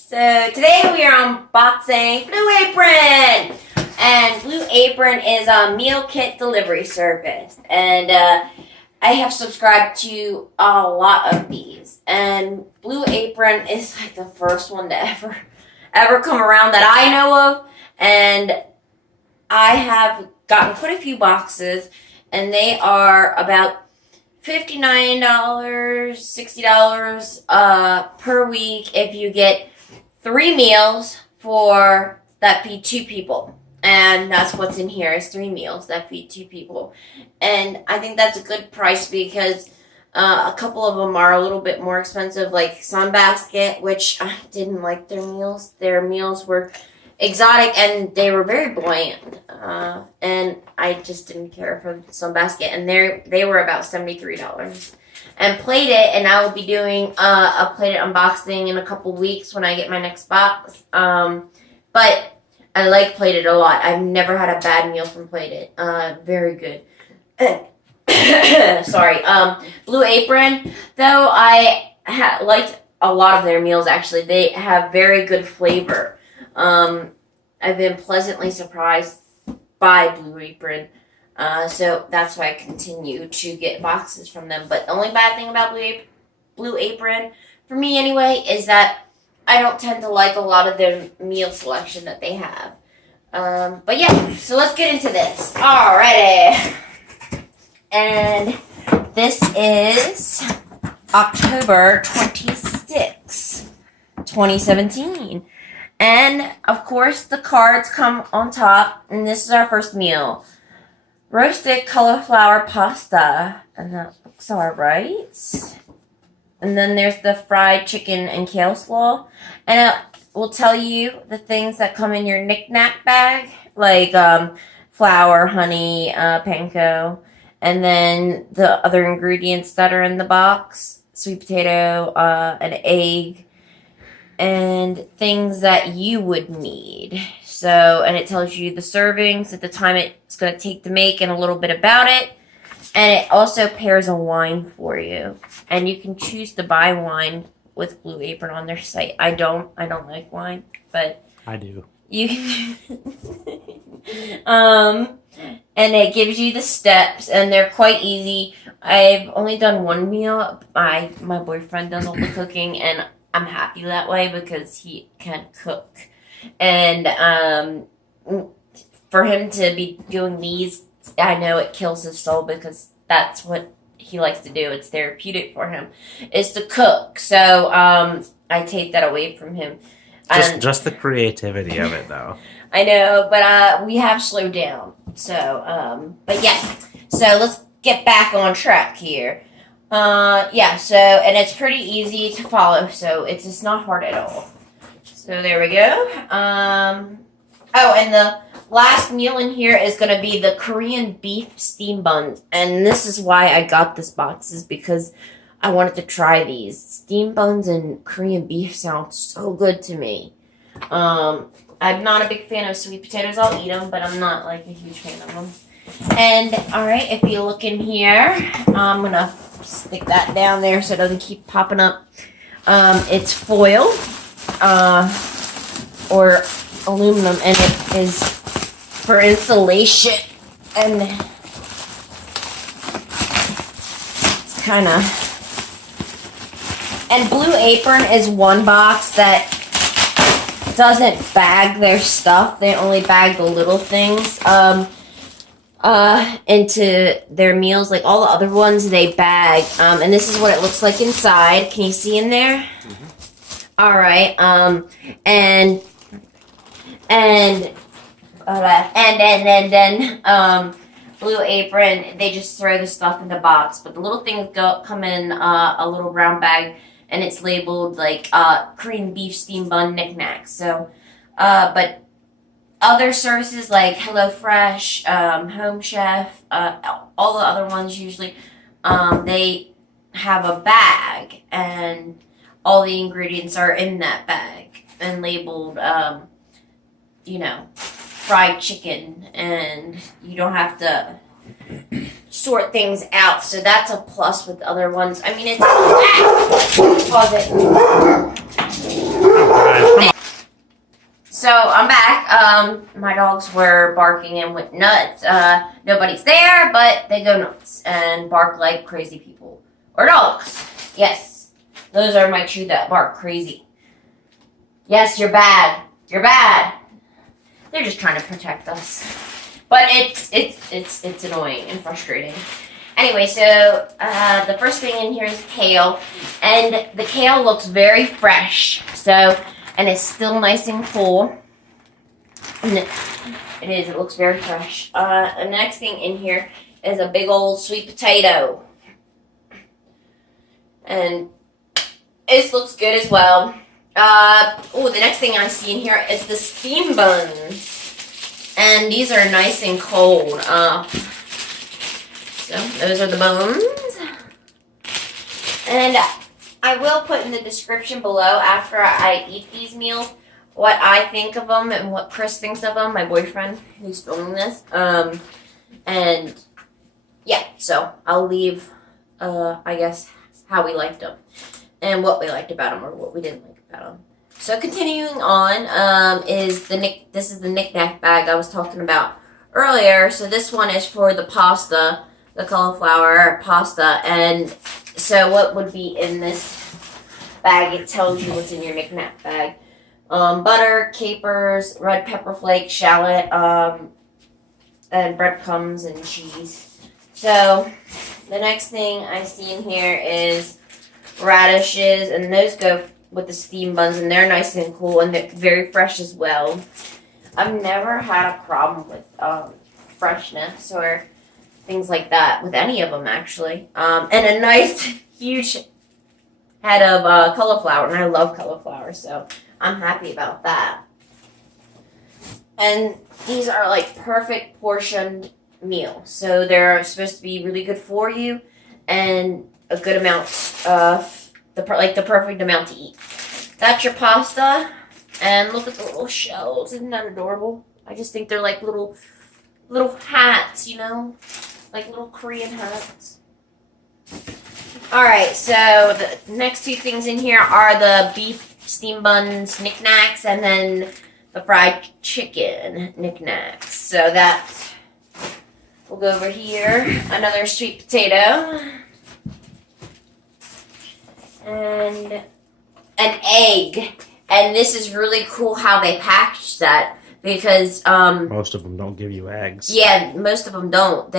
So today we are unboxing Blue Apron, and Blue Apron is a meal kit delivery service, and I have subscribed to a lot of these, and Blue Apron is like the first one to ever come around that I know of, and I have gotten quite a few boxes, and they are about $59, $60 per week if you get 3 meals that feed 2 people. And that's what's in here is 3 meals that feed 2 people. And I think that's a good price because a couple of them are a little bit more expensive, like Sunbasket, which I didn't like their meals. Their meals were exotic and they were very bland. And I just didn't care for Sunbasket. And they were about $73. And Plate It, and I will be doing a Plate It unboxing in a couple weeks when I get my next box. But I like Plate It a lot. I've never had a bad meal from Plate It. Very good. Sorry. Blue Apron, though, I liked a lot of their meals, actually. They have very good flavor. I've been pleasantly surprised by Blue Apron. So that's why I continue to get boxes from them. But the only bad thing about Blue Apron, for me anyway, is that I don't tend to like a lot of their meal selection that they have. But yeah, so let's get into this. Alrighty. And this is October 26, 2017. And, of course, the cards come on top, and this is our first meal. Roasted cauliflower pasta, and that looks alright. And then there's the fried chicken and kale slaw. And it will tell you the things that come in your knick-knack bag, like flour, honey, panko, and then the other ingredients that are in the box, sweet potato, an egg, and things that you would need. So, and it tells you the servings, at the time it's going to take to make, and a little bit about it. And it also pairs a wine for you. And you can choose to buy wine with Blue Apron on their site. I don't like wine, but I do. You and it gives you the steps, and they're quite easy. I've only done one meal. My boyfriend does all the cooking, and I'm happy that way because he can cook. And for him to be doing these, I know it kills his soul because that's what he likes to do. It's therapeutic for him, is to cook. So I take that away from him. Just the creativity of it, though. I know, but we have slowed down. So, but yeah. So let's get back on track here. Yeah, so, and it's pretty easy to follow, so it's just not hard at all. So there we go. Oh, and the last meal in here is going to be the Korean beef steam buns. And this is why I got this box, is because I wanted to try these. Steam buns and Korean beef sound so good to me. I'm not a big fan of sweet potatoes. I'll eat them, but I'm not like a huge fan of them. And, alright, if you look in here, I'm going to stick that down there so it doesn't keep popping up. It's foil, or aluminum, and it is for insulation, and it's kind of, and Blue Apron is one box that doesn't bag their stuff. They only bag the little things into their meals. Like all the other ones, they bag. And this is what it looks like inside. Can you see in there? Mm-hmm. All right. And then Blue Apron, they just throw the stuff in the box. But the little things come in a little brown bag, and it's labeled like Korean beef steam bun knickknacks. So, but other services like HelloFresh, Home Chef, all the other ones usually, they have a bag, and all the ingredients are in that bag and labeled, fried chicken, and you don't have to sort things out. So that's a plus with other ones. I mean, it's... Pause it. my dogs were barking and went nuts. Nobody's there, but they go nuts and bark like crazy people. Or dogs. Yes. Those are my two that bark crazy. Yes, you're bad. You're bad. They're just trying to protect us. But it's annoying and frustrating. Anyway, so the first thing in here is kale. And the kale looks very fresh. And it's still nice and cool. And it is. It looks very fresh. The next thing in here is a big old sweet potato. And this looks good as well. The next thing I see in here is the steam buns. And these are nice and cold. So those are the buns. And I will put in the description below after I eat these meals what I think of them and what Chris thinks of them, my boyfriend who's filming this. And yeah, so I'll leave, I guess, how we liked them and what we liked about them or what we didn't like about them. So continuing on, this is the knick-knack bag I was talking about earlier. So this one is for the pasta, the cauliflower pasta, and so what would be in this bag? It tells you what's in your knick-knack bag. Butter, capers, red pepper flakes, shallot, and breadcrumbs and cheese. So the next thing I see in here is radishes, and those go with the steam buns, and they're nice and cool, and they're very fresh as well. I've never had a problem with freshness or things like that with any of them, actually. And a nice, huge head of cauliflower, and I love cauliflower, so I'm happy about that. And these are like perfect portioned meals, so they're supposed to be really good for you, and a good amount of the perfect amount to eat. That's your pasta, and look at the little shells. Isn't that adorable? I just think they're like little hats, you know, like little Korean hats. All right, so the next two things in here are the beef steam buns knickknacks, and then the fried chicken knickknacks. So that's, we'll go over here. Another sweet potato. And an egg. And this is really cool how they package that, because most of them don't give you eggs. Yeah, most of them don't.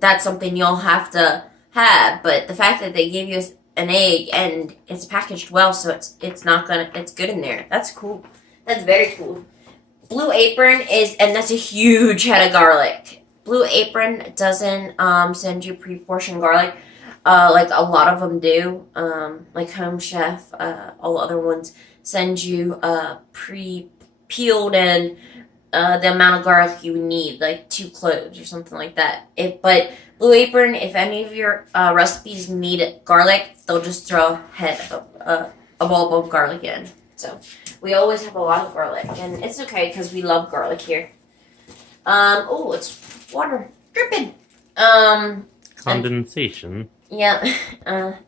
That's something you'll have to have, but the fact that they give you an egg and it's packaged well, so it's good in there. That's cool. That's very cool. Blue Apron and that's a huge head of garlic. Blue Apron doesn't send you pre-portioned garlic. Like a lot of them do, like Home Chef, all other ones send you pre-peeled and the amount of garlic you need, like 2 cloves or something like that. But Blue Apron, if any of your recipes need garlic, they'll just throw a bulb of garlic in. So we always have a lot of garlic, and it's okay because we love garlic here. Oh, it's water dripping. Condensation. Yeah,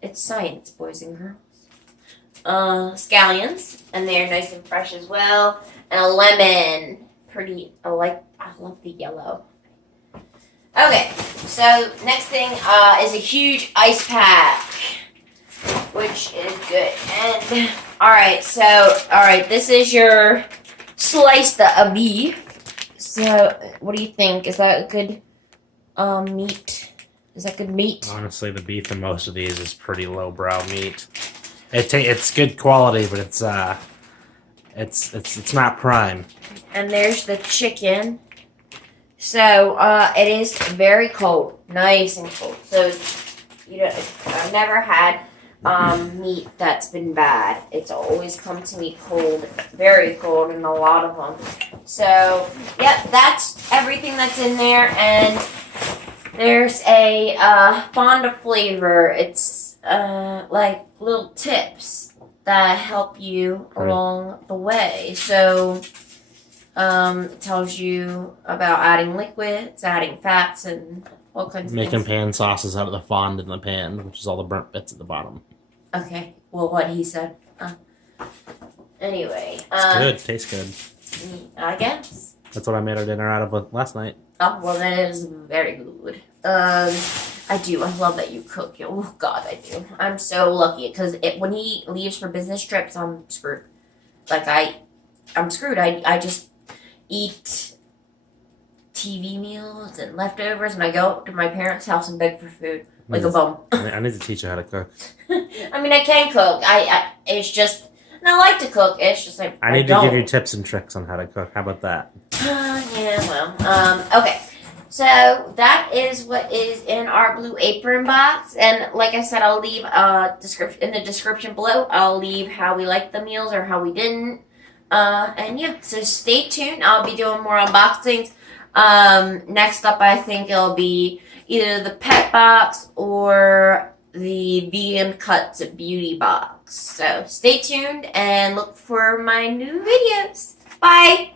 it's science, boys and girls. Scallions, and they're nice and fresh as well. And a lemon. Pretty, I love the yellow. Okay, so next thing is a huge ice pack, which is good. And alright, this is your sliced beef. So, what do you think? Is that a good meat? Is that good meat? Honestly, the beef in most of these is pretty lowbrow meat. It's good quality, but it's not prime. And there's the chicken. So it is very cold, nice and cold. So I've never had meat that's been bad. It's always come to me cold, very cold, and a lot of them. So yeah, that's everything that's in there. And there's a Fonda flavor. It's like little tips that help you along the way. So it tells you about adding liquids, adding fats, and all kinds of things. Making pan sauces out of the fond in the pan, which is all the burnt bits at the bottom. Okay, well, what he said. Anyway. It's good. Tastes good. I guess. That's what I made our dinner out of last night. Oh, well, that is very good. I do. I love that you cook. Oh, God, I do. I'm so lucky because when he leaves for business trips, I'm screwed. Like, I'm screwed. I just eat TV meals and leftovers, and I go to my parents' house and beg for food like a bum. I need to teach you how to cook. I mean, I can cook. It's just, and I like to cook. It's just like I need to give you tips and tricks on how to cook. How about that? Yeah, well, okay. So that is what is in our Blue Apron box, and like I said, I'll leave description in the description below. I'll leave how we liked the meals or how we didn't. And yeah, so stay tuned. I'll be doing more unboxings. Next up, I think it'll be either the pet box or the vegan cuts beauty box. So stay tuned and look for my new videos. Bye.